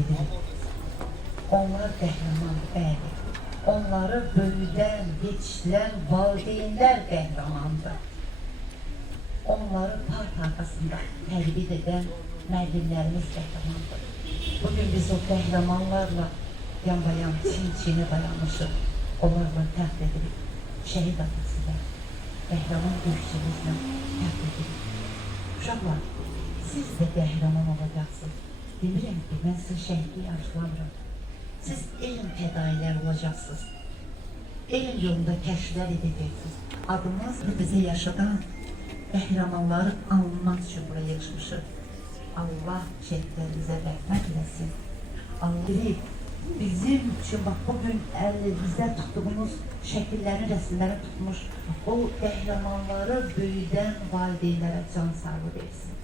edirik. Onlar qəhrəmandır, bəli. Onları böyüdən, yetişdirən valideynlər qəhrəmandır. Onları park arkasında tərbiyə edən müəllimlərimiz qəhrəmandır. Bugün biz o qəhrəmanlarla yan-bayan, çin-çinə dayanmışıq. Onlarla təft edirik. Şəhid atasıyla, qəhrəman döyüşçümüzlə təft edirik. Uşaqlar, siz də qəhrəman olacaqsınız. Demirəm ki, mən sizin şəhidliyi arzulamıram. Siz elm fədailər olacaqsınız. Elm yolunda kəşflər edəcəksiniz. Adımız bizi yaşadan qəhrəmanları anlamaq üçün buraya yığışmışıq. Allah şəhidlərimizə rəhmət eləsin. Allah bizim üçün, bax, bugün əlimizdə tutduğumuz şəkillərin, rəsmləri tutmuş, o qəhrəmanları böyüdən valideynlərə can sağlığı versin.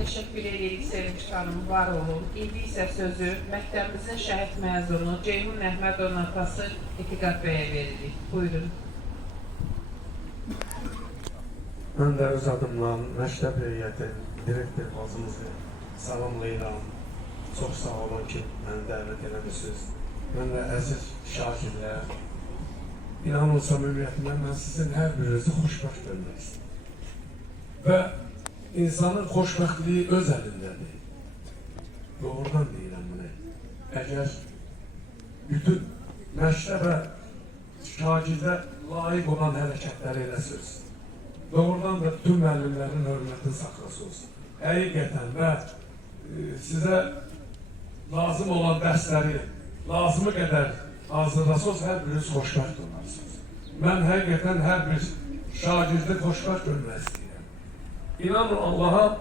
Teşekkür edirik Sevinç xanım, var olun. İndi isə sözü məktəbimizin şəhid məzunu Ceyhun Əhmədovun atası Etiqat bəyə veririk. Buyurun. Mən də öz adımla məktəb heyəti, direktor bacımızı salamlayıram. Çox sağ olun ki, məni dəvət eləmişsiniz. Mən də əziz şagirdlər, inanın səmimiyyətimlə mən sizin hər birinizi xoşbəxt görmək istəyirəm. Və insanın xoşbəxtliyi öz əlindədir. Doğrudan deyirəm bunu. Əgər bütün məktəbə, şagirdə layiq olan hərəkətləri eləsiniz, doğrudan da bütün müəllimlərin hörmətini saxlasınız. Həqiqətən və sizə lazım olan dərsləri lazımı qədər hazırlasınız, hər biriniz xoşbəxt olarsınız. Mən həqiqətən hər bir şagirdi xoşbəxt görmək istəyirəm. İnanın Allah'a,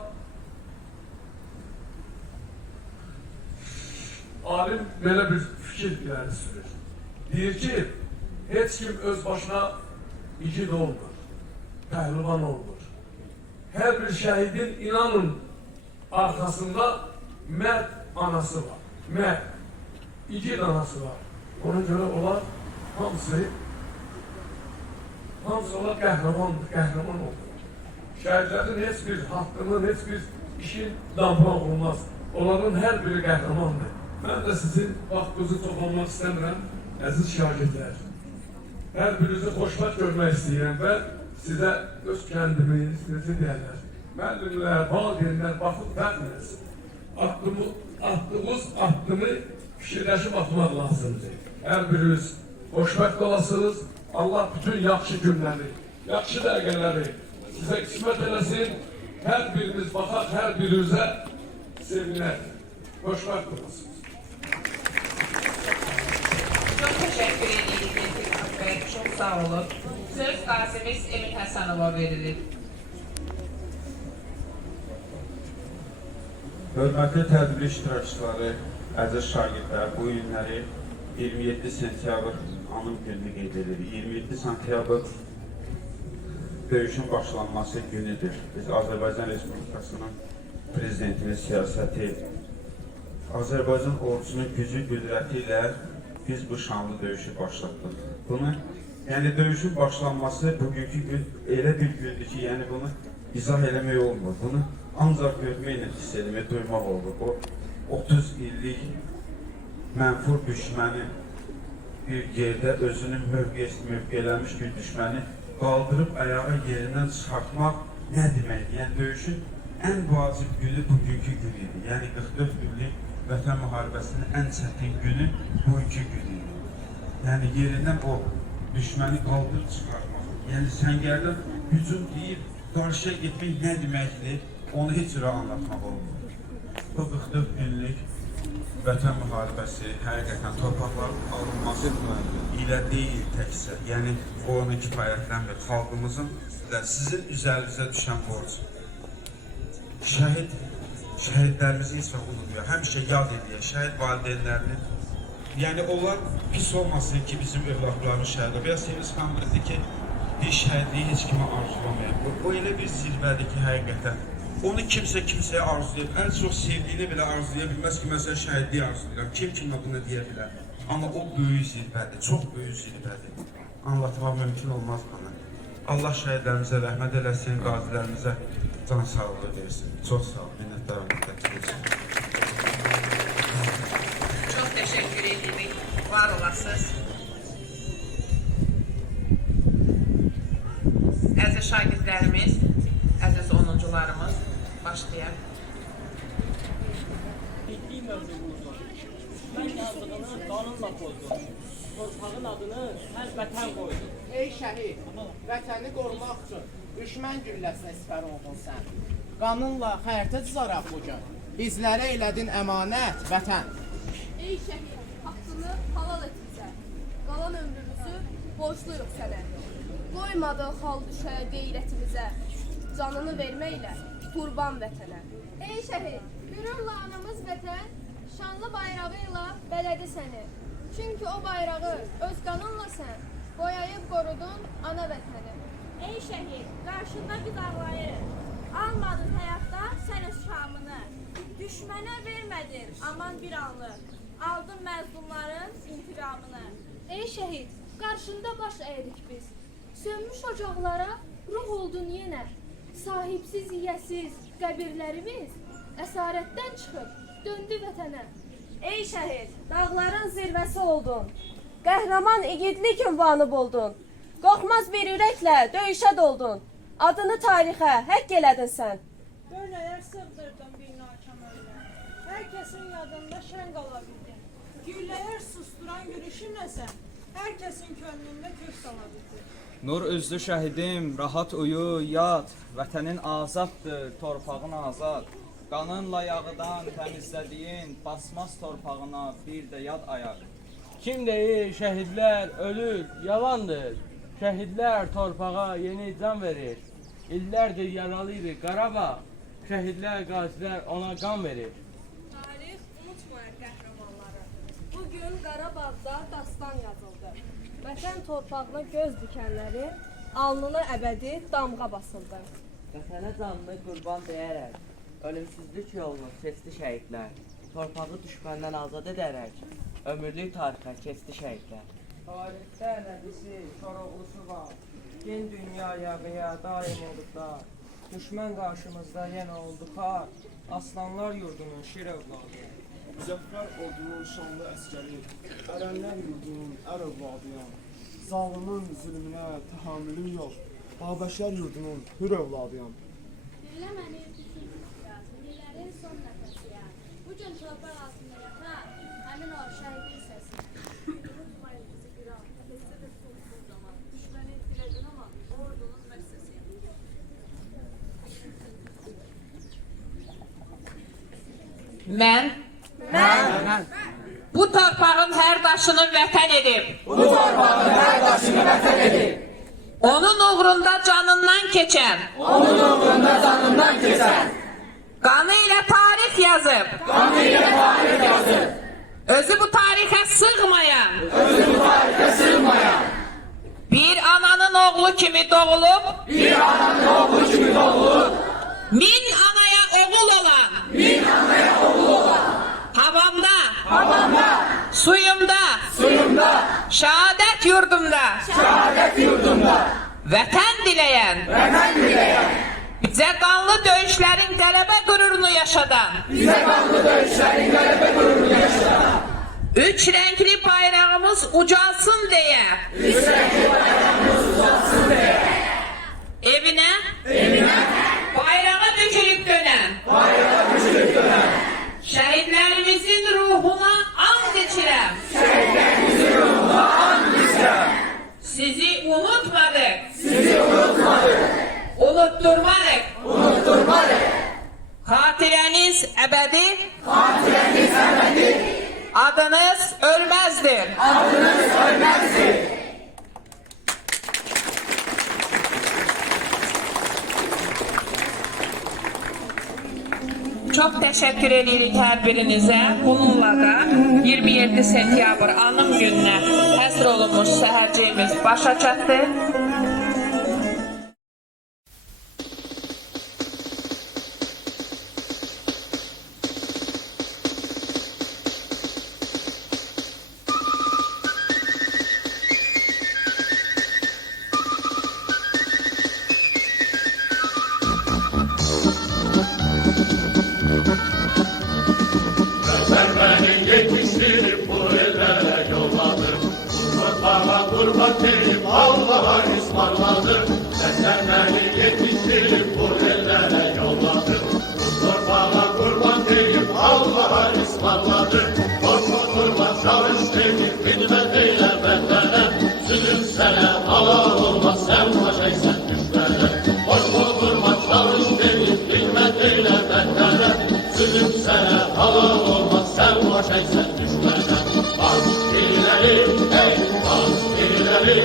alim belə bir fikir ileri sürür. Deyir ki, heç kim öz başına igid olmur, pəhlivan olmur. Hər bir şəhidin inanın arkasında mərd anası var, mərd, igid anası var. Ona göre onlar hamısı onlar qəhrəmandır, qəhrəman olur. Şəhidlərin heç bir haqqının, heç bir işin damına olmaz. Onların hər biri qəhrəmandır. Mən də sizin vaxtınızı toplamaq istəmirəm, əziz şagirdlər. Hər birinizi xoşbəxt görmək istəyirəm və sizə öz kəndimi, necə deyərlər, müəllimlər, valideynlər baxıb verməyəsin. Attığımız addımı fikirləşib atmaq lazımdır. Hər biriniz xoşbəxt olasınız. Allah bütün yaxşı günləri, yaxşı dəqiqələri sizə qismət eləsin. Hər birimiz baxaq, hər birimizə sevinək. Xoşbəxt olasınız. Çok teşekkür edirik Etiqat bəy, çok sağ olun. Söz qazimiz Emin Həsənova verilir. Hörmətli tədbir iştirakçıları, əziz şagirdlər, bu günləri 27 sentyabr anım gününü qeyd edirik. 27 sentyabr döyüşün başlanması günüdür. Biz Azərbaycan Respublikasının prezidentinin siyasəti, Azərbaycan ordusunun gücü, qüdrəti ilə biz bu şanlı döyüşü başlatdıq. Bunu, yəni döyüşün başlanması bugünkü gün elə bir gündür ki, yəni bunu izah eləmək olmur. Bunu ancaq görməklə hiss eləmək, duymaq olur. O 30 illik mənfur düşməni bir yerdə özünün mövqeləmiş bir düşməni qaldırıb ayağa yerindən çıxartmaq nə deməkdir? Yəni döyüşün ən vacib günü bugünkü gün idi. Yəni 44 günlük Vətən müharibəsinin ən çətin günü bugünkü gün idi. Yəni yerindən o düşməni qaldırıb çıxartmaq. Yəni səngərdən hücum deyib qarşıya getmək nə deməkdir? Onu heç cürə anlatmaq olmur. Bu 44 günlük Vətən müharibəsi, həqiqətən torpaqların alınması ilə deyil təkcə, yəni o onu kifayətlənmir. Xalqımızın və sizin üzərinizə düşən borc. Şəhidlərimizi heç vaxt unutmuyor, həmişə yad edir, şəhid valideynlərini. Yəni onlar pis olmasın ki, bizim övladlarımız şəhid olur. Biraz Sevinç xanım dedi ki, bir şəhidliyi heç kimə arzulamayın. O elə bir zirvədir ki, həqiqətən. Onu kimsəyə arzulayır. Ən çox sevdiyini belə arzulaya bilməz ki, məsələn, şəhidliyi arzulayıram. Kim bunu deyə bilər. Amma o böyük zirvədir, çox böyük zirvədir. Anlatmaq mümkün olmaz bana. Allah şəhidlərimizə rəhmət eləsin, qazilərimizə can sağlığı versin. Çox sağ olun, minnətdarım diqqətiniz üçün. Çox təşəkkür edirik. Var olasınız. Əziz şagirdlərimiz, əziz 10-cularımız, başlayaq. Ciddi mövzu vurdu. Mən yazdığını qanunla pozdu. Torpağın adını hər vətən qoydu. Ey şəhid, vətəni qorumaq üçün düşmən gülləsinə sipər oldun sən. Qanunla xəritə cızaraq bugün, bizlərə elədin əmanət vətən. Ey şəhid, haqqını halal et bizə. Qalan ömrümüzü borcluyuq sənə. Qoymadı xal düşəyə qeyrətimizə. Canını verməklə qurban vətənə. Ey şəhid, qürurla anamız vətən, şanlı bayrağı ilə bələdi səni. Çünki o bayrağı öz qanınla sən boyayıb qorudun ana vətəni. Ey şəhid, qarşında biz ağlayırıq. Almadın həyatda sən öz şamını. Düşmənə vermədin aman bir anlıq. Aldın məzlumların intiqamını. Ey şəhid, qarşında baş əydik biz. Sönmüş ocaqlara ruh oldun yenə. Sahibsiz, yiyəsiz qəbirlərimiz əsarətdən çıxıb döndü vətənə. Ey şəhid, dağların zirvəsi oldun. Qəhrəman igidlik ünvanı buldun. Qorxmaz bir ürəklə döyüşə doldun. Adını tarixə həkk elədin sən. Gör nələr sığdırdın bir nakam öyle. Herkesin yadında şən qala bildin. Güllələr susturan gülüşünlə sən, herkesin könlündə kök sala bildin. Nur üzlü şəhidim, rahat uyu, yat. Vətənin azaddır, torpağın azad. Qanınla yağıdan təmizlədiyin basmaz torpağına bir də yad ayaq. Kim deyir şəhidlər ölür, yalandır. Şəhidlər torpağa yeni can verir. İllərdir yaralıydı Qarabağ. Şəhidlər, qazilər ona qan verir. Tarix unutmayın qəhrəmanları. Bugün Qarabağda dastan yazıldı. Vətən torpağına göz dikənlərin alnına əbədi damğa basıldı. Vətənə canını qurban deyərək, ölümsüzlük yolunu seçdi şəhidlər. Torpağı düşməndən azad edərək, ömürlük tarixə keçdi şəhidlər. Tarixdə nəbisi, Koroğlusu var. Gen dünyaya veya daim olduqlar. Düşmən qarşımızda yenə oldu xar. Aslanlar yurdunun şir övladı. Müzəffər ordunun şanlı əskəri, ərənlər yurdunun ər övladıyam. Zalimin zülmünə təhammülüm yox, Babəşər yurdunun hür övladıyam. Dinlə məni bütün millilərin son nəfəsiyəm. Bugün torpaq altında yatar, həmin o şəhidin səsi. Unutmayın bizi bir an, keçsə də soğuqlu zaman. Düşməni itilədin ama ordunun məqsəsiyəm. Mən bu torpağın hər daşını vətən edib. Onun uğrunda canından keçən. Qanı ilə tarix yazıb. Özü bu tarixə sığmayan. Bir ananın oğlu kimi doğulub. Min anaya oğul olan. Havamda, suyumda, şəhadət yurdumda, vətən diləyən, bizə qanlı döyüşlərin qələbə qürurunu yaşadan, üç rəngli bayrağımız ucalsın deyə, evinə, bayrağı bükülüb dönən, şəhidlərimizin ruhuna and içirəm. Sizi unutmadık. Unutturmadık. Xatirəniz əbədi. Adınız ölməzdir. Çox təşəkkür edirik hər birinizə. Bununla da 27 sentyabr anım gününə həsr olunmuş səhərciyimiz başa çatdı. torpağa kurban deyip Allah'a ısmarladım. Sen beni yetiştirip bu ellere yolladın. Torpağa kurban deyip Allah'a ısmarladım. Boş oturma çalış deyip hizmet eyle bendene. Zulüm sana halal olmaz sen başaysan düşmene. Boş oturma çalış deyip hizmet eyle bendene. Zulüm sana halal olmaz sen başaysan düşmene. Bas ileri, hey bas ileri,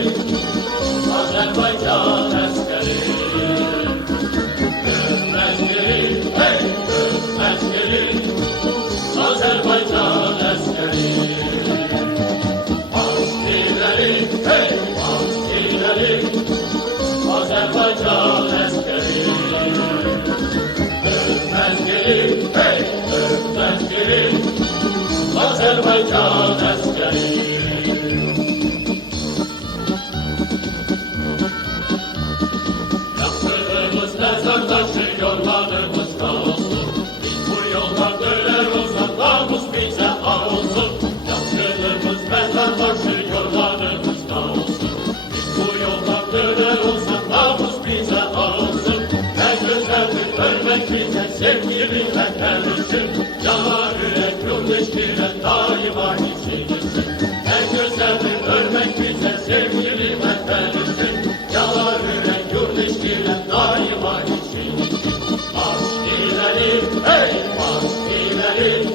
Azerbaycan askeri. Dönmez geri, hey dönmez geri, Azerbaycan askeri. Bas ileri, hey bas ileri, Azerbaycan askeri. Dönmez geri, hey dönmez geri, Azerbaycan askeri. Yaptığımız mezardaşı yollarımız da olsun. Biz bu yoldan döner olsak namus bize ağ olsun. Yaptığımız mezardaşı yollarımız da olsun. Biz bu yoldan döner olsak namus bize ağ olsun. Ne güzeldir ölmek bize sevgili vatandaşım. Yanar yürek yol eşkile daima içimizsin. Ne güzeldir ölmek bize sevgili vatandaşım. Yanar yürek yol eşkile daima içimizsin. Bas ileri, hey bas ileri,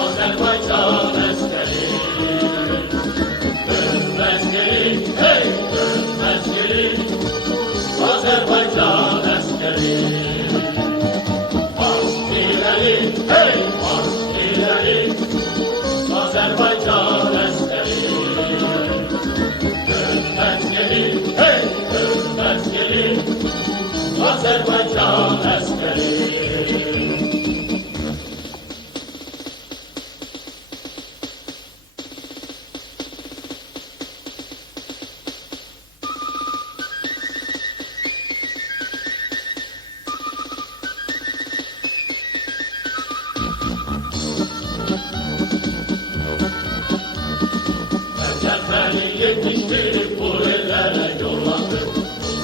Azerbaycan askeri. Dönmez geri, hey dönmez geri, Azerbaycan askeri. Bas ileri, hey bas ileri, Azerbaycan askeri. Dönmez geri, hey dönmez geri, Azerbaycan askeri. Beni yetiştirip bu ellere yolladın.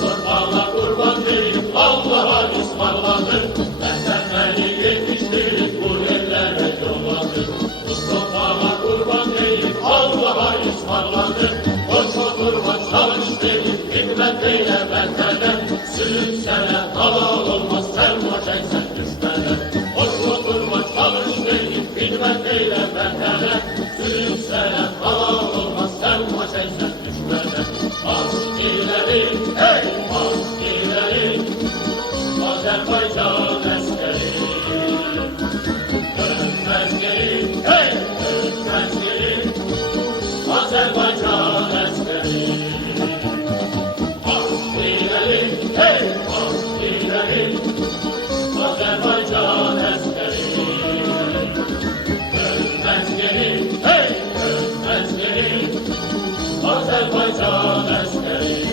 Torpağa kurban deyip Allah'a ısmarladın. Beni yetiştirip bu ellere yolladın. Torpağa kurban deyip Allah'a ısmarladın. Boş oturma çalış deyip himmet eyle bendene. Zulüm sana halal olmaz sen başaysan düşmene. Boş oturma çalış deyip himmet eyle bendene. Zulüm sana halal olmaz sen başaysan düşmene. Bas ileri, hey bas ileri, Azerbaycan askeri. Dönmez geri, hey dönmez geri, Azerbaycan askeri. Bas ileri, hey bas ileri, Azerbaycan askeri. Dönmez geri, hey dönmez geri, Azerbaycan askeri.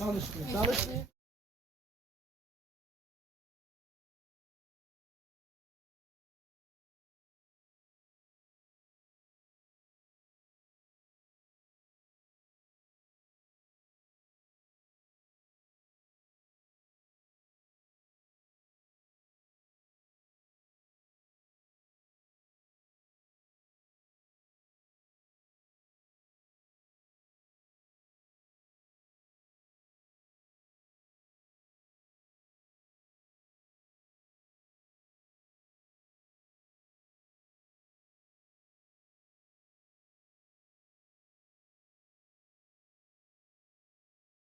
Danışmayın.